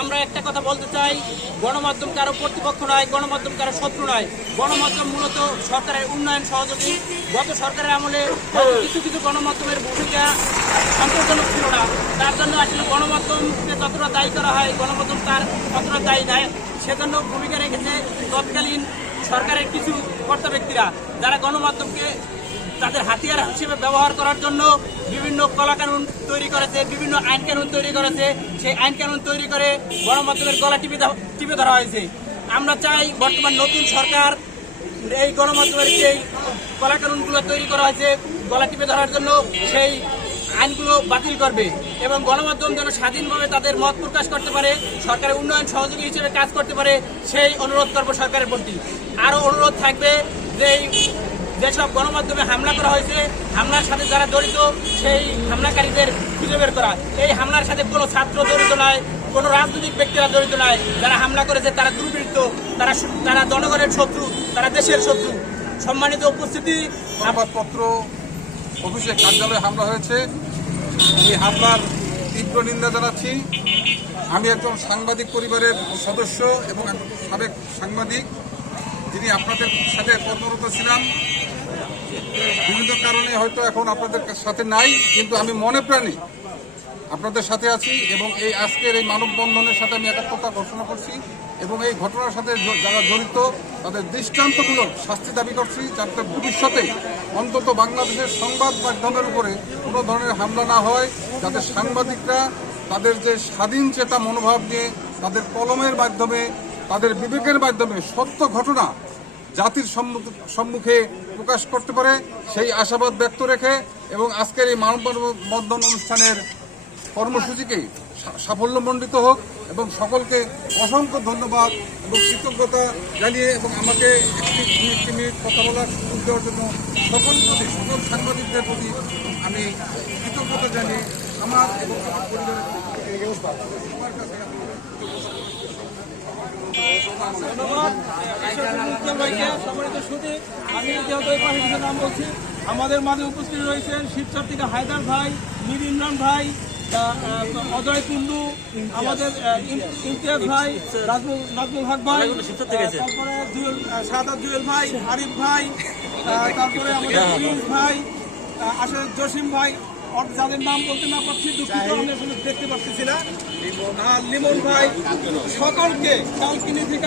আমরা একটা কথা বলতে চাই, গণমাধ্যম কারও কর্তৃপক্ষ নয়, গণমাধ্যম কারও শত্রু নয়। গণমাধ্যম মূলত সরকারের উন্নয়ন সহযোগী। গত সরকারের আমলে কিছু কিছু গণমাধ্যমের ভূমিকা সন্তোষজনক ছিল না। তার জন্য আসলে গণমাধ্যমকে যতটা দায়ী করা হয়, গণমাধ্যম তার ততটা দায়ী নেয়। সেজন্য ভূমিকা রেখেছে তৎকালীন সরকারের কিছু কর্তা ব্যক্তিরা, যারা গণমাধ্যমকে তাদের হাতিয়ার হিসেবে ব্যবহার করার জন্য বিভিন্ন কলাকানুন তৈরি করেছে, বিভিন্ন আইন কানুন তৈরি করেছে। সেই আইন কানুন তৈরি করে গণমাধ্যমের গলা টিপে টিপে ধরা হয়েছে। আমরা চাই বর্তমান নতুন সরকার এই গণমাধ্যমের যেই কলাকানুনগুলো তৈরি করা হয়েছে, গলা টিপে ধরার জন্য সেই আইনগুলো বাতিল করবে এবং গণমাধ্যম যেন স্বাধীনভাবে তাদের মত প্রকাশ করতে পারে, সরকারের উন্নয়ন সহযোগী হিসেবে কাজ করতে পারে, সেই অনুরোধ করব সরকারের প্রতি। আরও অনুরোধ থাকবে যে যেসব গণমাধ্যমে হামলা করা হয়েছে, হামলার সাথে যারা জড়িত, সেই হামলাকারীদের খুঁজে বের করা। এই হামলার সাথে কোনো ছাত্র জড়িত নয় কোনো রাজনৈতিক ব্যক্তিরা জড়িত নয় যারা হামলা করেছে, তারা দুর্বৃত্ত, তারা তারা জনগণের শত্রু, তারা দেশের শত্রু। সম্মানিত উপস্থিতি, সংবাদপত্র অফিসে কার্যালয়ে হামলা হয়েছে। এই হামলার তীব্র নিন্দা জানাচ্ছি। আমি একজন সাংবাদিক পরিবারের সদস্য এবং সাবেক সাংবাদিক। যিনি আপনাদের সাথে কর্মরত ছিলাম, বিভিন্ন কারণে হয়তো এখন আপনাদের সাথে নাই, কিন্তু আমি মনে প্রাণী আপনাদের সাথে আছি এবং এই আজকের এই মানববন্ধনের সাথে আমি একাত্মতা ঘোষণা করছি এবং এই ঘটনার সাথে যারা জড়িত, তাদের দৃষ্টান্তমূলক শাস্তি দাবি করছি যাতে ভবিষ্যতে অন্তত বাংলাদেশের সংবাদ মাধ্যমের উপরে কোনো ধরনের হামলা না হয়, যাতে সাংবাদিকরা তাদের যে স্বাধীন চেতা মনোভাব নিয়ে তাদের কলমের মাধ্যমে তাদের বিবেকের মাধ্যমে সত্য ঘটনা জাতির সম্মুখে প্রকাশ করতে পারে, সেই আশাবাদ ব্যক্ত রেখে এবং আজকের এই মানববন্ধন অনুষ্ঠানের কর্মসূচিকে সাফল্যমণ্ডিত হোক এবং সকলকে অসংখ্য ধন্যবাদ এবং কৃতজ্ঞতা জানিয়ে এবং আমাকে একটি দুই একটি মিনিট কথা বলার সুযোগ দেওয়ার জন্য সকল প্রতি সকল সাংবাদিকদের প্রতি আমি কৃতজ্ঞতা জানিয়ে আমার এবং আমার পরিবারের কাছে ধন্যবাদ ঈশ্বর ভাইকে সম্মানিত সুদী আমি যেহেতু এই পাশে নাম বলছি আমাদের মাঝে উপস্থিত রয়েছেন শিবচর থেকে হায়দার ভাই মীর ইমরান ভাই অজয় কুন্ডু আমাদের ইমতিয়াজ ভাই নাজমুল হক ভাই তারপরে জুয়েল সাদাত জুয়েল ভাই আরিফ ভাই তারপরে আমাদের প্রিন্স ভাই আসলে জসিম ভাই যাদের নাম বলতে না পারছি দুঃখিত আমি আসলে দেখতে পাচ্ছি না। আর লিমন ভাই সকলকে কালকিনি থেকে